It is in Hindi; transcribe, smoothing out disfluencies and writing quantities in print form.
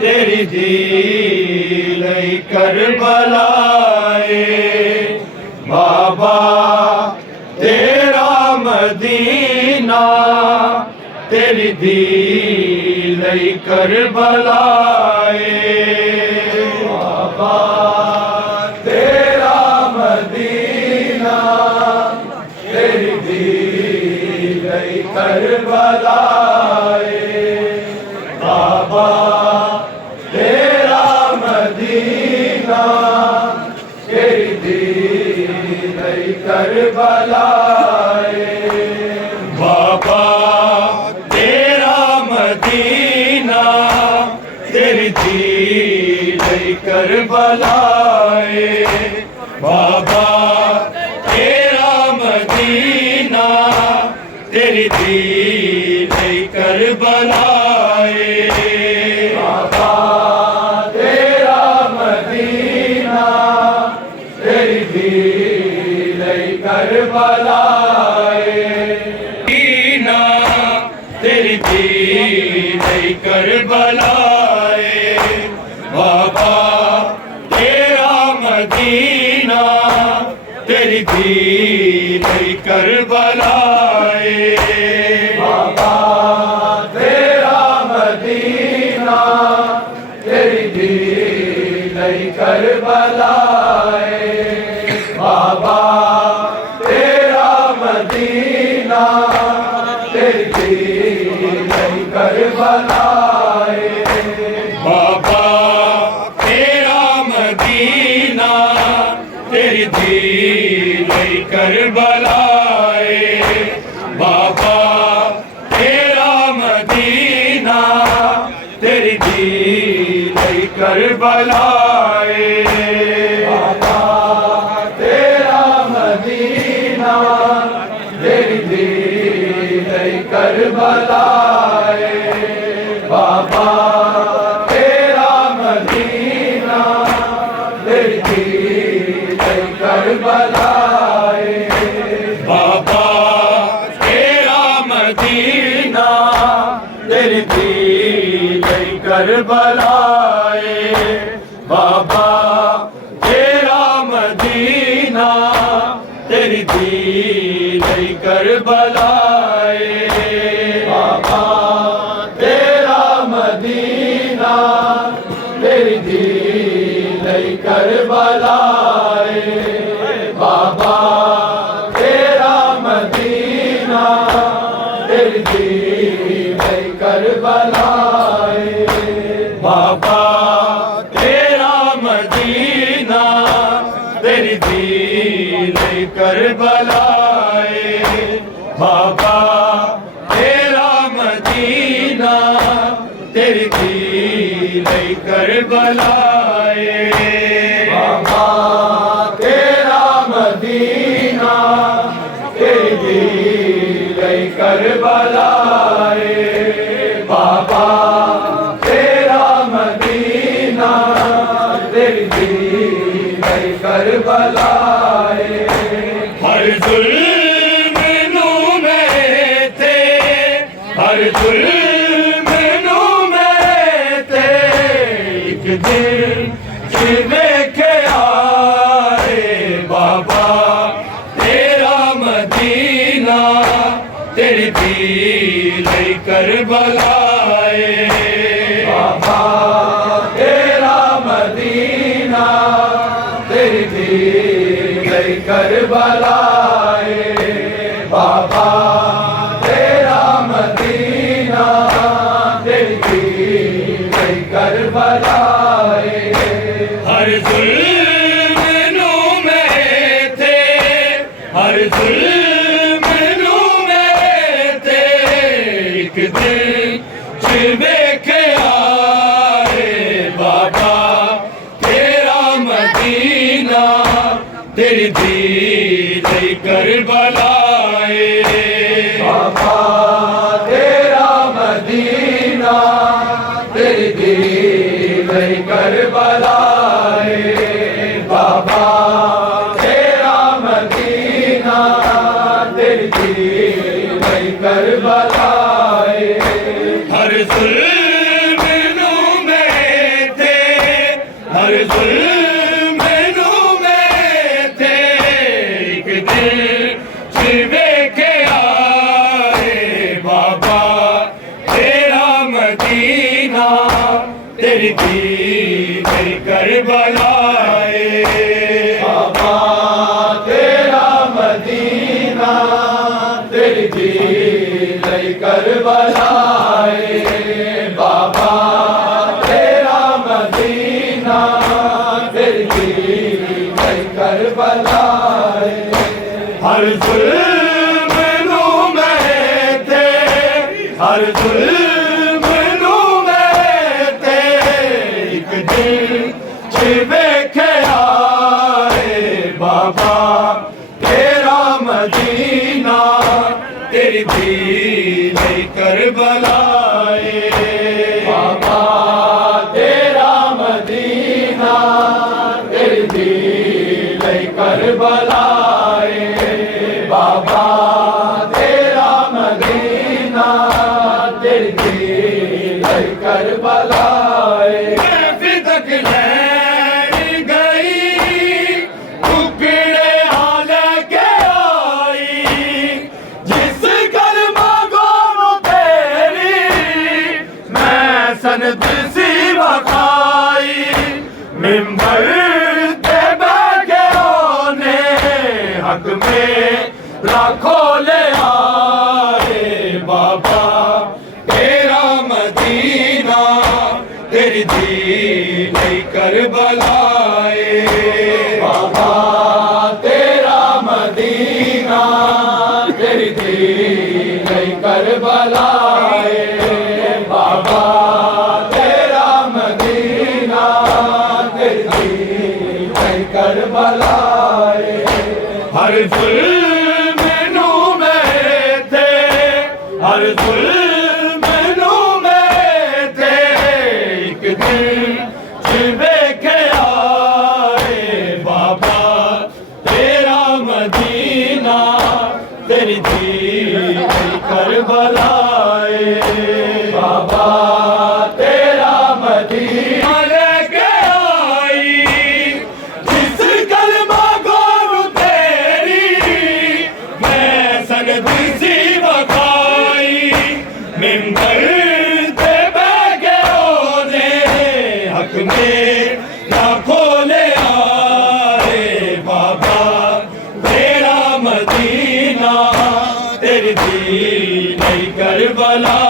तेरी दिल करबलाए बाबा तेरा मदीना तेरी दिल करबलाए बाबा तेरा मदीना तेरी दिल करबलाए बाबा तेरा मदीना तेरी दिल करबलाए बाबा तेरा मदीना तेरी दिल करबलाए बाबा तेरा मदीना तेरी दिल करबलाए बाबा तेरा मदीना तेरी दिल करबलाए मदीना तेरी दिल करबलाए बाबा तेरा मदीना तेरी दिल करबलाए बाबा तेरा मदीना तेरी दिल करबलाए बाबा तेरा मदीना तेरी दिल करबलाए बाबा तेरा मदीना तेरी दिल करबलाए बाबा तेरा मदीना तेरी दिल करबलाए बाबा तेरा मदीना तेरी दिल करबलाए बाबा तेरा मदीना तेरी दिल करबलाए बाबा तेरा मदीना तेरी दिल करबलाए बाबा तेरा मदीना तेरी दिल करबलाए बाबा तेरा मदीना तेरी दिल करबलाए बाबा तेरा मदीना तेरी दिल करबलाए बाबा तेरा मदीना तेरी दिल करबलाए बाबा तेरा मदीना तेरी दिल करबलाए बाबा तेरा मदीना तेरी दिल करबलाए बाबा तेरा मदीना तेरी दिल करबलाए हर जुल्म नू में थे हर जुल्म नू में थे एक दिन जिवे के आए बाबा तेरा मदीना तेरी दिल करबलाए बाबा तेरा मदीना तेरी दिल करबलाए बाबा तेरा मदीना वेखे आए बाबा तेरा मदीना तेरी दी करबलाए बाबा तेरा मदीना तेरी दी करबलाए बाबा तेरा मदीना तेरी दी करबलाए हर जुल्म में थे हर जुल्म में थे एक दिन वेखे आए बाबा तेरा मदीना तेरी दी करबलाए बाबा तेरा मदीना तेरी दी करबलाए बाबा तेरा मदीना तेरी दी करबलाए हर जुल्म में थे हर जुल्म में थे एक दिन वेखे आए बाबा तेरा मदीना तेरी दी करबलाए बाबा तेरा मदीना तेरी दी करबलाए बाबा तेरा मदीना तेरी दी करबलाए फिदक लैन गई टुकड़े हाल के आई जिस कलमा गोरो तेरी मैं सनद सी बखाई मिंबर ते बैठे होने हक में लाखों ले आए बाबा तेरा मदीना तेरी दी करबलाए बाबा तेरा मदीना तेरी दी करबलाए बाबा तेरा मदीना तेरी दी करबलाए हर जुल्म में थे हर जुल्म में थे एक दिन वेखे आए बाबा तेरा मदीना तेरी दी करबलाए बाबा तेरा मदीना लेके आई जिस कलमा गोरू तेरी मैं सनद सी बखाई मिंबर ते बैठे होने हक में लाखों ले आए बाबा तेरा मदीना तेरी दी करबला